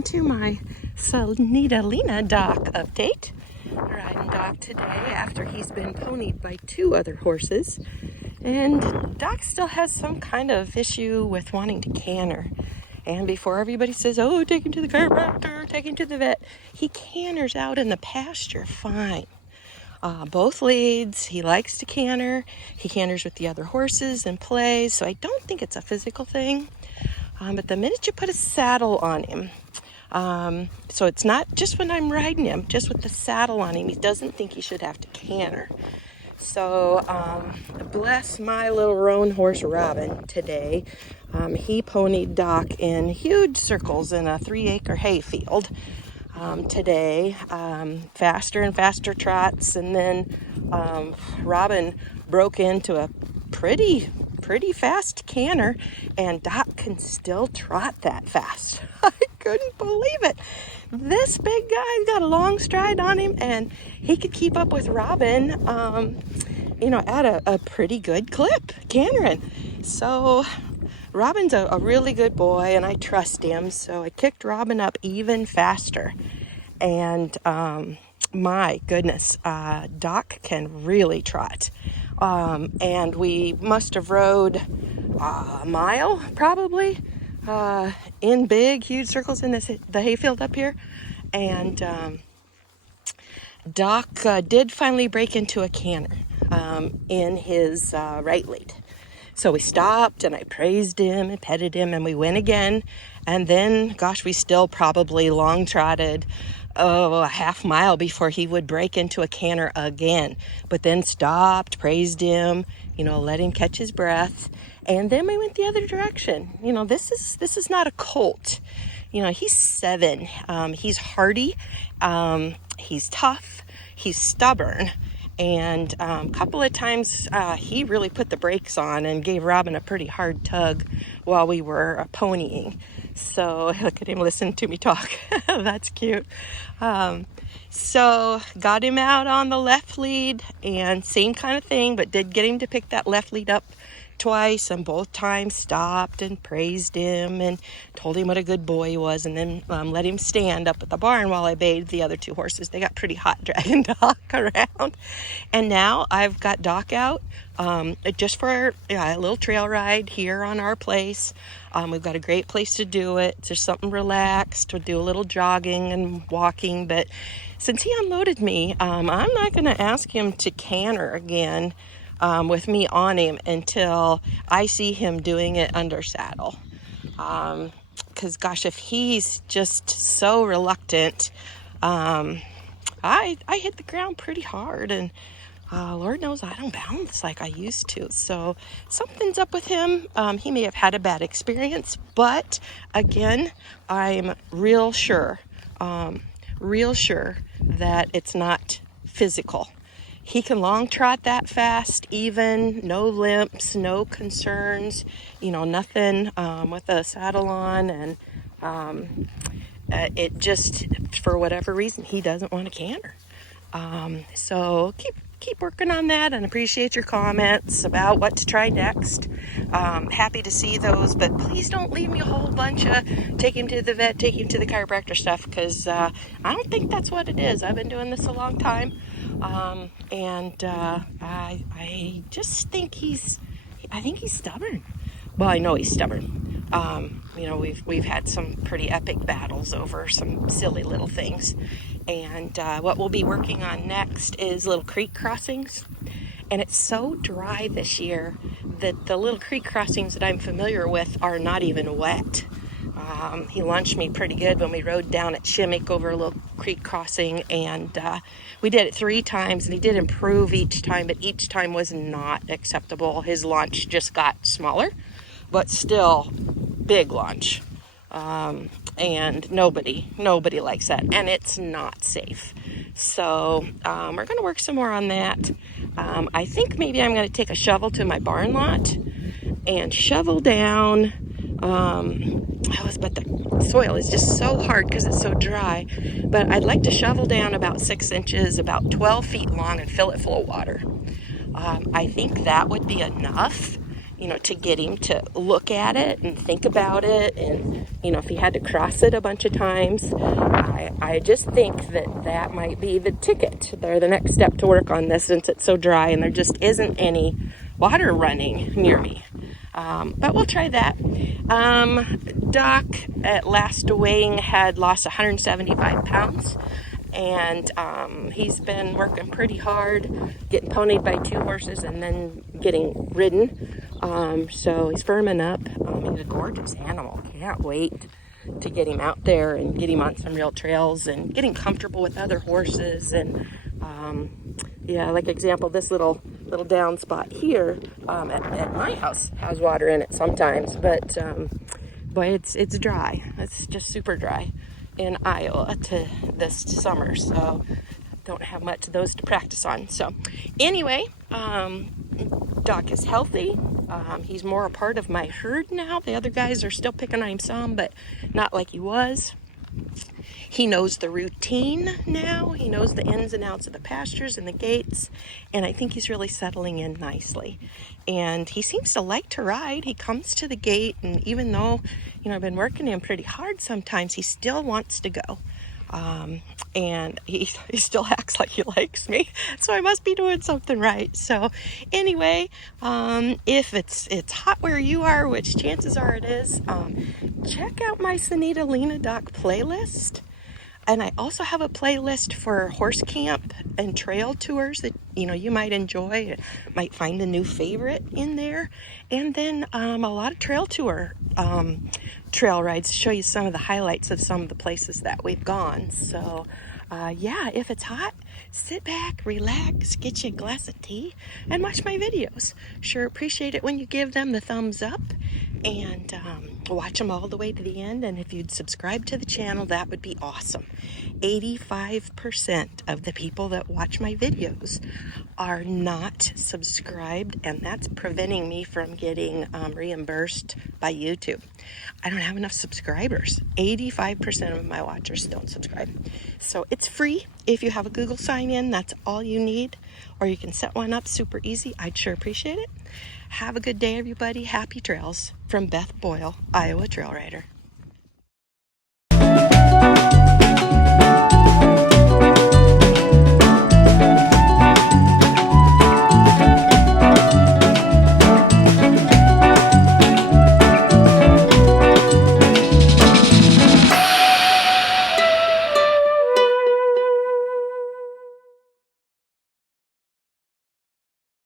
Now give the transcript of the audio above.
welcome to my Sonitalena Doc update. Riding Doc today after he's been ponied by two other horses. And Doc still has some kind of issue with wanting to canter. And before everybody says, oh, take him to the chiropractor, take him to the vet, he canters out in the pasture fine. Both leads, he likes to canter. He canters with the other horses and plays, so I don't think it's a physical thing. But the minute you put a saddle on him, so it's not just when I'm riding him, just with the saddle on him, he doesn't think he should have to canter. So bless my little roan horse Robin today. He ponied Doc in huge circles in a 3-acre hayfield today, faster and faster trots, and then Robin broke into a pretty fast canter, and Doc can still trot that fast. I couldn't believe it. This big guy's got a long stride on him, and he could keep up with Robin, at a pretty good clip, cantering. So Robin's a really good boy, and I trust him, so I kicked Robin up even faster. And my goodness, Doc can really trot. And we must have rode a mile, probably, in big, huge circles in the hayfield up here. And Doc did finally break into a canter in his right lead. So we stopped, and I praised him and petted him, and we went again. And then, gosh, we still probably long trotted a half mile before he would break into a canter again. But then stopped, praised him, let him catch his breath. And then we went the other direction. This is not a colt. He's 7. He's hardy. He's tough. He's stubborn. And a couple of times he really put the brakes on and gave Robin a pretty hard tug while we were ponying. So look at him, listen to me talk. That's cute. So got him out on the left lead, and same kind of thing, but did get him to pick that left lead up twice, and both times stopped and praised him and told him what a good boy he was, and then let him stand up at the barn while I bathed the other two horses. They got pretty hot dragging Doc around. And now I've got Doc out just for a little trail ride here on our place. We've got a great place to do it. It's just something relaxed. We'll do a little jogging and walking, but since he unloaded me, I'm not going to ask him to canter again with me on him until I see him doing it under saddle. Because gosh, if he's just so reluctant, I hit the ground pretty hard, and Lord knows I don't bounce like I used to. So something's up with him. He may have had a bad experience, but again, I'm real sure that it's not physical. He can long trot that fast, even, no limps, no concerns, nothing with a saddle on. And it just, for whatever reason, he doesn't want to canter. So keep working on that, and appreciate your comments about what to try next. Happy to see those, but please don't leave me a whole bunch of take him to the vet, take him to the chiropractor stuff, because I don't think that's what it is. I've been doing this a long time, and I just think he's stubborn. Well, I know he's stubborn. We've had some pretty epic battles over some silly little things. And what we'll be working on next is little creek crossings. And it's so dry this year that the little creek crossings that I'm familiar with are not even wet. He launched me pretty good when we rode down at Shimmick over a little creek crossing, and we did it 3 times, and he did improve each time, but each time was not acceptable. His launch just got smaller, but still big launch. And nobody likes that, and it's not safe. So we're going to work some more on that. I think maybe I'm going to take a shovel to my barn lot and shovel down. But the soil is just so hard because it's so dry. But I'd like to shovel down about 6 inches, about 12 feet long, and fill it full of water. I think that would be enough. to get him to look at it and think about it. And, if he had to cross it a bunch of times, I just think that might be the ticket. They're the next step to work on this, since it's so dry and there just isn't any water running near me. But we'll try that. Doc at last weighing had lost 175 pounds. And he's been working pretty hard, getting ponied by 2 horses and then getting ridden. So he's firming up. He's a gorgeous animal. Can't wait to get him out there and get him on some real trails and getting comfortable with other horses. And like example, this little down spot here at my house has water in it sometimes, but boy, it's dry. It's just super dry in Iowa to this summer, so don't have much of those to practice on. So anyway, Doc is healthy. He's more a part of my herd now. The other guys are still picking on him some, but not like he was. He knows the routine now. He knows the ins and outs of the pastures and the gates, and I think he's really settling in nicely. And he seems to like to ride. He comes to the gate, and even though, I've been working him pretty hard sometimes, he still wants to go. And he still acts like he likes me, so I must be doing something right. So anyway, if it's hot where you are, which chances are it is, check out my Sonitalena Doc playlist. And I also have a playlist for horse camp and trail tours that, you might enjoy, might find a new favorite in there. And then a lot of trail rides to show you some of the highlights of some of the places that we've gone. So, if it's hot, sit back, relax, get you a glass of tea, and watch my videos. Sure appreciate it when you give them the thumbs up, and watch them all the way to the end. And if you'd subscribe to the channel, that would be awesome. 85% of the people that watch my videos are not subscribed, and that's preventing me from getting reimbursed by YouTube. I don't have enough subscribers. 85% of my watchers don't subscribe. So it's free. If you have a Google sign-in, that's all you need, or you can set one up super easy. I'd sure appreciate it. Have a good day, everybody. Happy trails from Beth Boyle, Iowa Trail Rider.